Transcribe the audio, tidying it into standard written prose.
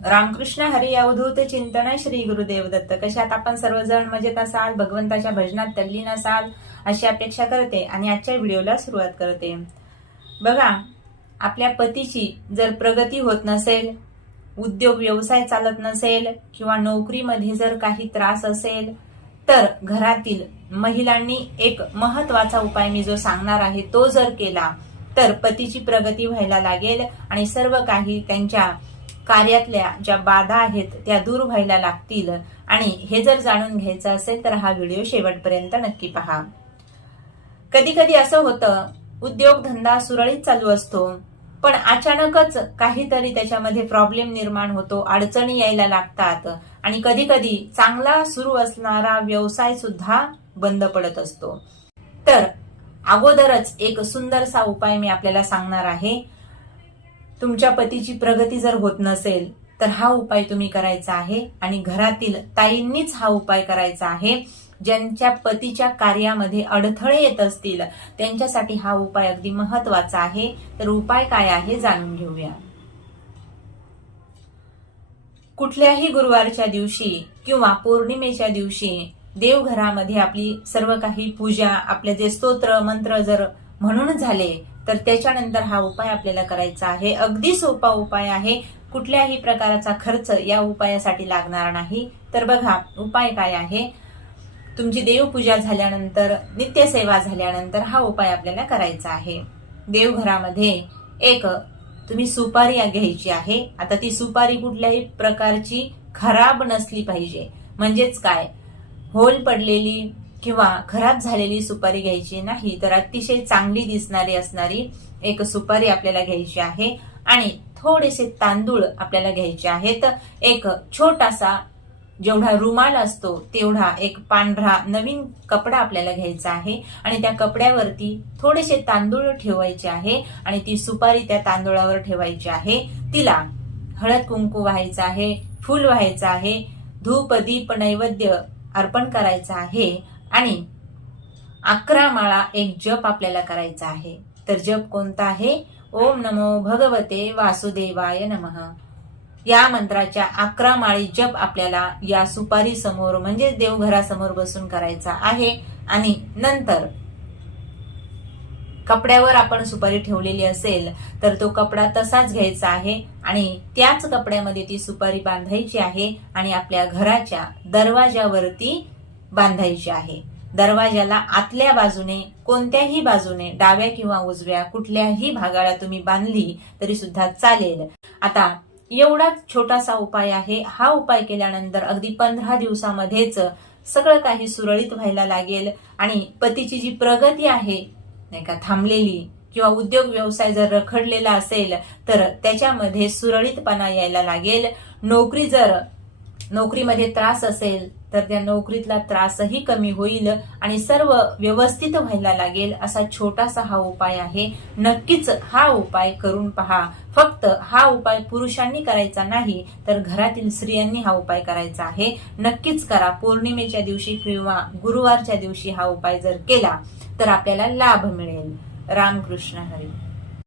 रामकृष्ण हरी अवधूत चिंतन श्री गुरुदेव दत्त. कशात आपण सर्वजण मजेत असाल, भगवंताच्या भजनात तल्लीन असाल अशी अपेक्षा करते आणि आजच्या व्हिडिओला सुरुवात करते. बघा, आपल्या पतीची जर प्रगती होत नसेल, उद्योग व्यवसाय चालत नसेल किंवा नोकरीमध्ये जर काही त्रास असेल, तर घरातील महिलांनी एक महत्वाचा उपाय मी जो सांगणार आहे तो जर केला तर पतीची प्रगती व्हायला लागेल आणि सर्व काही त्यांच्या कार्यातल्या ज्या बाधा आहेत त्या दूर व्हायला लागतील. आणि हे जर जाणून घ्यायचं असेल तर हा व्हिडिओ शेवटपर्यंत नक्की पहा. कधी कधी असं होतं, उद्योगधंदा सुरळीत चालू असतो पण अचानकच काहीतरी त्याच्यामध्ये प्रॉब्लेम निर्माण होतो, अडचणी यायला लागतात आणि कधी कधी चांगला सुरू असणारा व्यवसाय सुद्धा बंद पडत असतो. तर अगोदरच एक सुंदरसा उपाय मी आपल्याला सांगणार आहे. तुमच्या पतीची प्रगती जर होत नसेल तर हा उपाय तुम्ही करायचा आहे आणि घरातील ताईंनीच हा उपाय करायचा आहे. ज्यांच्या पतीच्या कार्यामध्ये अडथळे येत असतील त्यांच्यासाठी हा उपाय अगदी महत्वाचा आहे. तर उपाय काय आहे जाणून घेऊया. कुठल्याही गुरुवारच्या दिवशी किंवा पौर्णिमेच्या दिवशी देवघरामध्ये आपली सर्व काही पूजा, आपले जे स्तोत्र मंत्र जर म्हणून झाले तर त्याच्यानंतर हा उपाय आपल्याला करायचा आहे. अगदी सोपा उपाय आहे. कुठल्याही प्रकारचा खर्च या उपायासाठी लागणार नाही. तर बघा, उपाय काय आहे. तुमची देवपूजा झाल्यानंतर, नित्यसेवा झाल्यानंतर हा उपाय आपल्याला करायचा आहे. देवघरामध्ये एक तुम्ही सुपारी घ्यायची आहे. आता ती सुपारी कुठल्याही प्रकारची खराब नसली पाहिजे, म्हणजेच काय, होल पडलेली किंवा खराब झालेली सुपारी घ्यायची नाही, तर अतिशय चांगली दिसणारी असणारी एक सुपारी आपल्याला घ्यायची आहे. आणि थोडेसे तांदूळ आपल्याला घ्यायचे आहेत. एक छोटासा, जेवढा रुमाल असतो तेवढा एक पांढरा नवीन कपडा आपल्याला घ्यायचा आहे आणि त्या कपड्यावरती थोडेसे तांदूळ ठेवायचे आहे आणि ती सुपारी त्या तांदूळावर ठेवायची आहे. तिला हळद कुंकू व्हायचं आहे, फूल व्हायचं आहे, धूप दीप नैवेद्य अर्पण करायचं आहे आणि 11 माळा एक जप आपल्याला करायचा आहे. तर जप कोणता आहे? ओम नमो भगवते वासुदेवाय नमः. या मंत्राच्या 11 माळी जप आपल्याला या सुपारी समोर म्हणजे देवघरासमोर बसून करायचा आहे. आणि नंतर कपड्यावर आपण सुपारी ठेवलेली असेल तर तो कपडा तसाच घ्यायचा आहे आणि त्याच कपड्यामध्ये ती सुपारी बांधायची आहे आणि आपल्या घराच्या दरवाजावरती बांधायची आहे. दरवाजाला आतल्या बाजूने, कोणत्याही बाजूने, डाव्या किंवा उजव्या कुठल्याही भागाला तुम्ही बांधली तरी सुद्धा चालेल. आता एवढाच छोटासा उपाय आहे. हा उपाय केल्यानंतर अगदी 15 दिवसामध्येच सगळं काही सुरळीत व्हायला लागेल आणि पतीची जी प्रगती आहे नाही का थांबलेली, किंवा उद्योग व्यवसाय जर रखडलेला असेल तर त्याच्यामध्ये सुरळीतपणा यायला लागेल. नोकरीमध्ये त्रास असेल तर त्या नोकरीतला त्रासही कमी होईल आणि सर्व व्यवस्थित व्हायला लागेल. असा छोटासा हा उपाय आहे. नक्कीच हा उपाय करून पहा. फक्त हा उपाय पुरुषांनी करायचा नाही तर घरातील स्त्रियांनी हा उपाय करायचा आहे. नक्कीच करा. पौर्णिमेच्या दिवशी किंवा गुरुवारच्या दिवशी हा उपाय जर केला तर आपल्याला लाभ मिळेल. रामकृष्ण हरी.